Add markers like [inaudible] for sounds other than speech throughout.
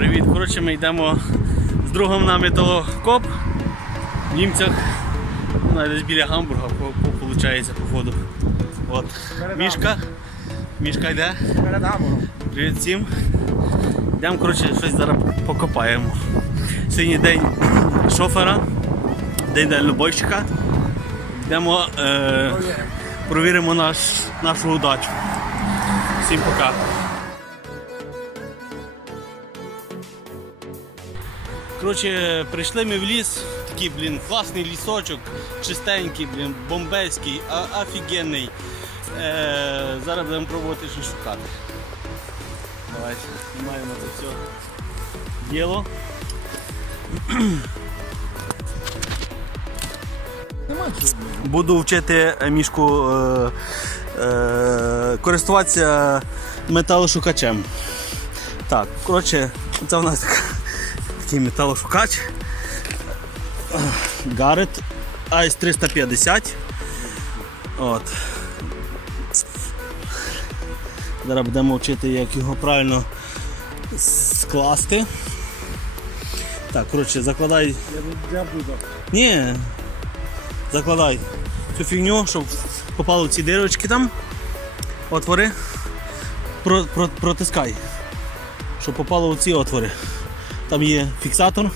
Привіт. Коротше, ми йдемо з другом на металокоп в німцях. Ну, десь біля Гамбурга, виходить, походу. От. Мішка. Мішка йде. Перед. Привіт всім. Йдемо, коротше, щось зараз покопаємо. Сьогодні день шофера, день дальнобойщика. Йдемо, е, провіримо наш, нашу удачу. Всім пока. Коротше, прийшли ми в ліс, такий, блін, класний лісочок, чистенький, блін, бомбейський, офігенний. Е, зараз будемо пробувати щось шукати. Давайте, знімаємо це все діло. Буду вчити е, мішку е, е, користуватися металошукачем. Так, коротше, це у нас така- такий металошукач. Garrett AS 350. От. Зараз будемо вчити, як його правильно скласти. Так, коротше, закладай. Я буду. Ні. Закладай цю фігню, щоб попало в ці дирочки там. Отвори. Про, про, протискай. Щоб попало в ці отвори. Там є фіксатор.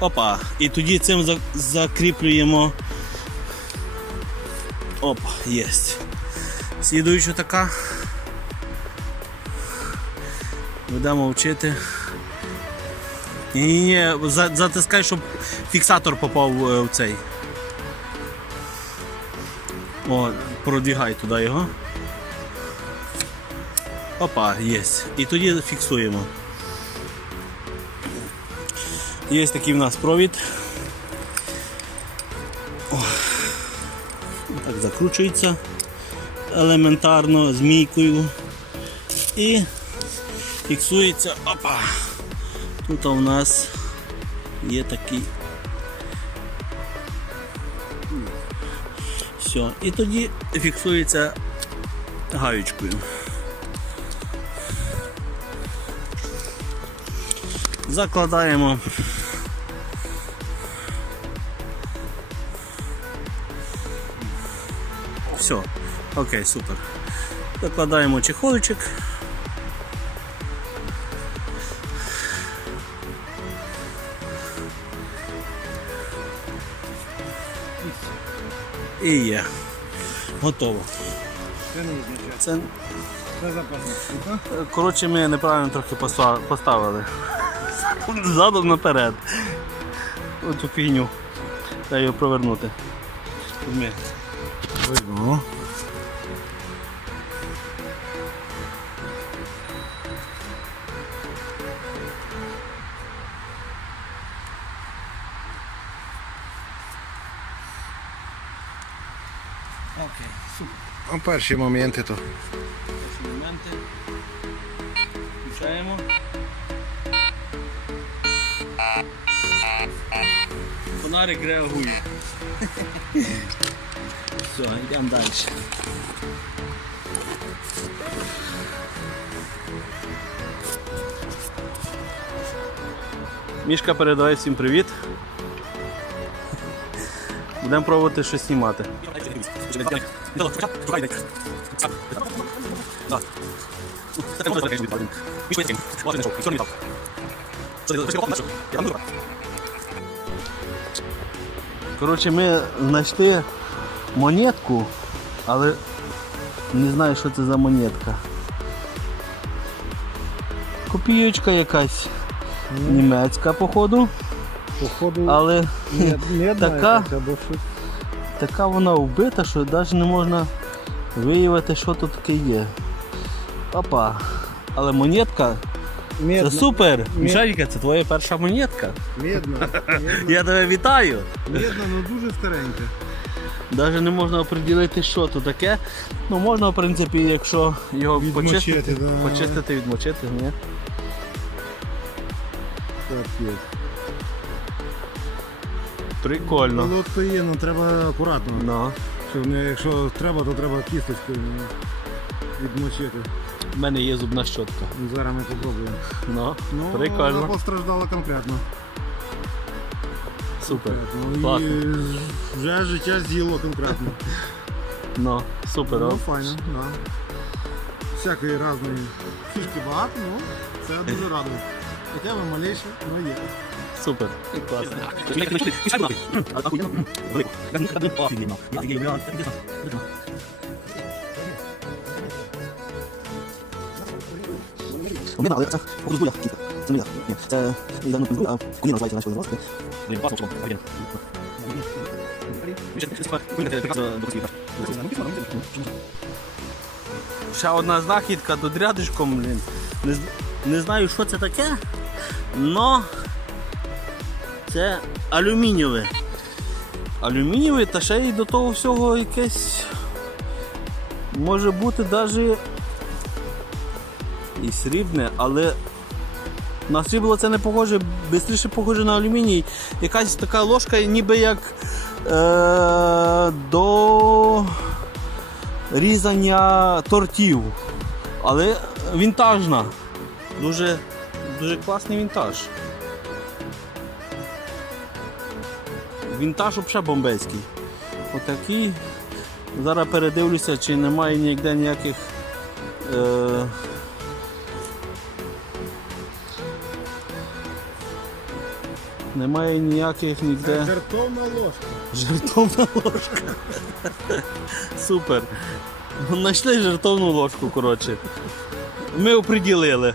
Опа. І тоді цим закріплюємо. Опа, єсть. Слідуюча така. Будемо вчити. Ні, ні, ні, затискай, щоб фіксатор попав е, в цей. О, продвігай туди його. Опа, є. І тоді фіксуємо. Є такий в нас провід. Так закручується елементарно змійкою. І фіксується. Опа! Тут у нас є такий. Все. І тоді фіксується гаючкою. Закладаємо. Все. Окей, супер. Закладаємо чехольчик. І є. Готово. Це не означає. Це, Це коротше, ми неправильно трохи поста- поставили. Задом наперед. Оцю фігню. Треба її провернути. Візьми. Видно. Окей, супер. А перші моменти то. Ці моменти. Включаємо. Фонарик реагує. Все, йдемо далі. Мішка передавай всім привіт. Будемо пробувати щось знімати. Коротше, ми знайшли монетку, але не знаю, що це за монетка. Копійочка якась німецька, походу, Походу, але медна [laughs] така- така вона вбита, що навіть не можна виявити, що тут таке є. Опа. Але монетка це супер! Мішаріка, це твоя перша монетка. Медна. Медна, [laughs] Я тебе вітаю! медна, ну дуже старенька. Навіть не можна оприділити, що тут таке. Ну можна, в принципі, якщо його Відмочити, почистити, да. почистити, відмочити, ні? Капець. Прикольно. Ну, то є, ну треба акуратно. Ну. Щоб не, якщо треба, то треба кісточкою відмочити. У мене є зубна щотка. Зараз ми попробуємо. Ну, Ну, вона постраждала конкретно. Супер. Ну, Класно. і вже життя з'їло конкретно. [laughs] Ну, супер. Ну, файно, да. Всякої різної фішки багато, ну це дуже радує. Хоча б малейше, але є. Супер. Класно. Об'єднали, але це походу збуля кілька. Це не я. Я давно збуля, а коліна називається нашої розки. Блін, класно, чому? Об'єднали. Ще одна знахідка тут рядишком, блін. Не, не знаю, що це таке, но це алюмінієве. Алюмінієве та ще й до того всього якесь може бути навіть і срібне, але на срібло це не похоже, швидше похоже на алюміній. Якась така ложка, ніби як е, до різання тортів. Але вінтажна. Дуже, дуже класний вінтаж. Вінтаж взагалі бомбейський. Отакий. Зараз передивлюся, чи немає ніде ніяких. Е... Немає ніяких ніде. Жертовна ложка. Жертовна ложка. [laughs] Супер. Знайшли жертовну ложку, коротше. Ми оприділили.